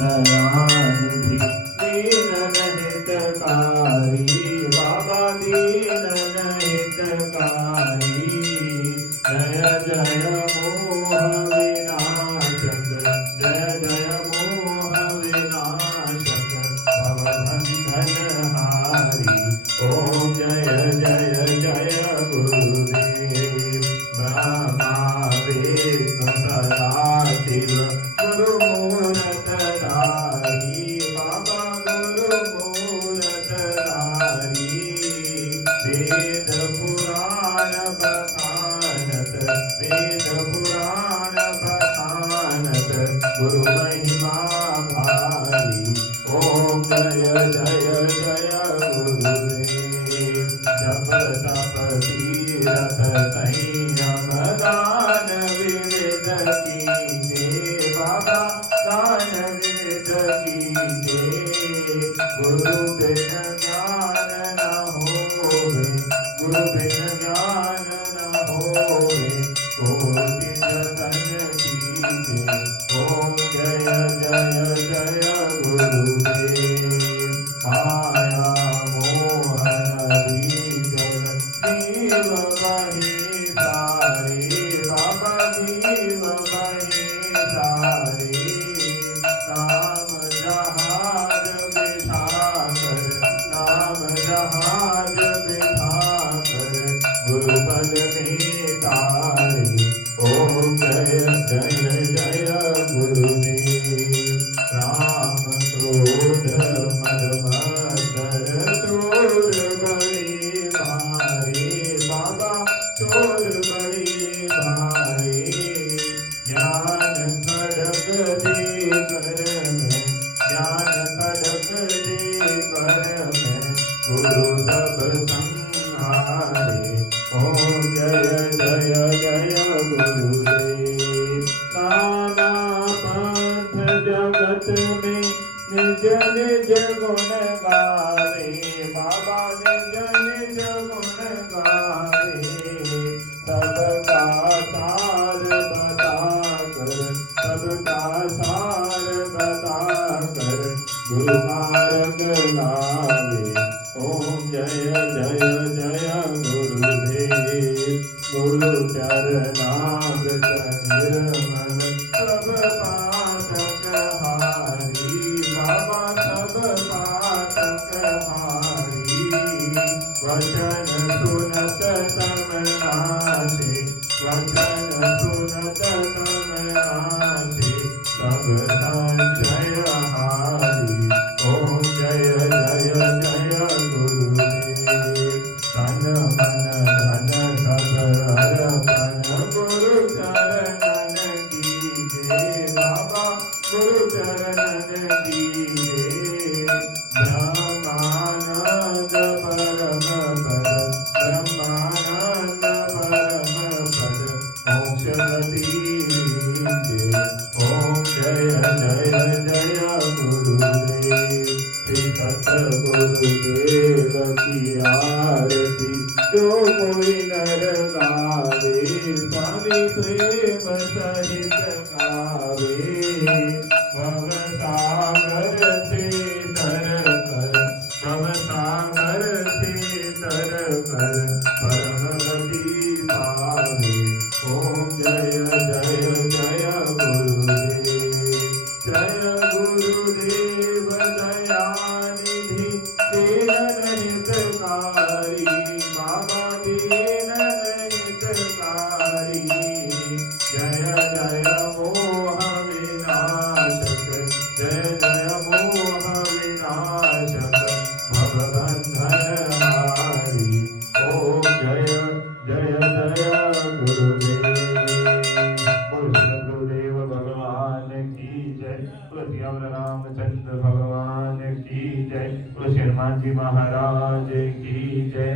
दयानिधि दीन हितकारी बाबा दीन हितकारी जय जय मोह विनाशक जय जय मोह विनाशक भवबंधन हारी ओम जय जय जय गुरुदेव ब्रह्मा विष्णु सदा शिव गुरु मूरत धारी बाबा गुरु मूरत धारी वेद पुराण बखानत वेद पुराण बखानत गुरु महिमा भारी ओम जय जय जय गुरुदेव जप तप तीरथ संयम दान विविध कीजे बाबा दान विविध कीजे गुरु बिन ज्ञान न होवे गुरु बिन ज्ञान न होवे कोटि जतन कीजे ओम जय जय जय गुरुदेव माया मोहन दीगल जीव बही सारे बाबा जीव बही सारे नाम जहाज बिठा कर नाम जहाज बिठा कर गुरुपद में तारे ओम जय जय जय गुरुदेव राम क्रोध मद मत्सर चोर बड़ी भारी बाबा चोर बड़ी भारी ज्ञान खड़क दे कर में ज्ञान खड़क दे कर में गुरु सब संहारे ओम जय जय जय गुरुदेव नाना पंथ जगत में निज निज गुण गावे बाबा निज निज गुण गावे सबका सार बता कर सबका सार बता कर गुरु मार्ग लावे ओम जय जय जय गुरुदेव गुरु चरणागत निर्मल सब पातक हारी बाबा सब पातक हारी वचन सुनत तम नाथे वचन सुनत तम नाथे सब संशय हारी ओम जय जय जय गुरुदेव तन मन धन सब अर्पण गुरु चरणन कीजे बाबा गुरु चरणन कीजे ब्रह्मानंद परम पद ब्रह्मानंद परम पद मोक्ष गति लीजे ओम जय जय जय गुरुदेव श्री सतगुरुदेव की आरती जो कोई नर गावे स्वामी प्रेम सहित गावे भव सागर से तर कर भव सागर से तर कर परम गति पावे ओम जय जय जय गुरुदेव जय गुरुदेव दयानिधि दीन हितकारी बाबा दीन हितकारी जय जय मोह विनाशक जय जय मोह विनाशक भवबंधन हारी ओम जय जय जय गुरुदेव गुरुदेव भगवान की जय तुलसी रामचंद्र भगवान की जय तुलसी हनुमान जी महाराज की जय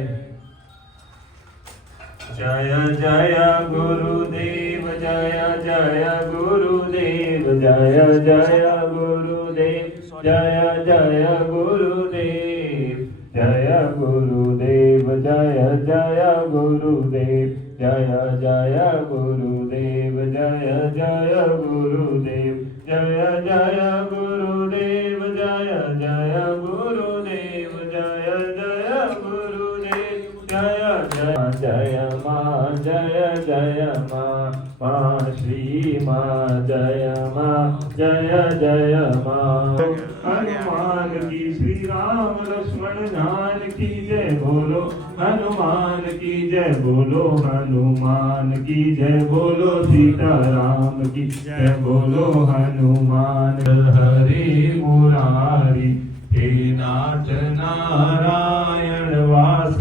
जय जय गुरुदेव जय जय गुरुदेव जय जय गुरुदेव जय जय गुरुदेव जय गुरुदेव जय जय गुरुदेव जय जय गुरुदेव जय जय गुरुदेव जय जय गुरु जय जय माँ श्री माँ जय माँ जय जय माँ हनुमान की श्री राम लक्ष्मण जान की जय बोलो हनुमान की जय बोलो हनुमान की जय बोलो सीताराम की जय बोलो हनुमान हरे मुरारी हे नाथ नारायण वास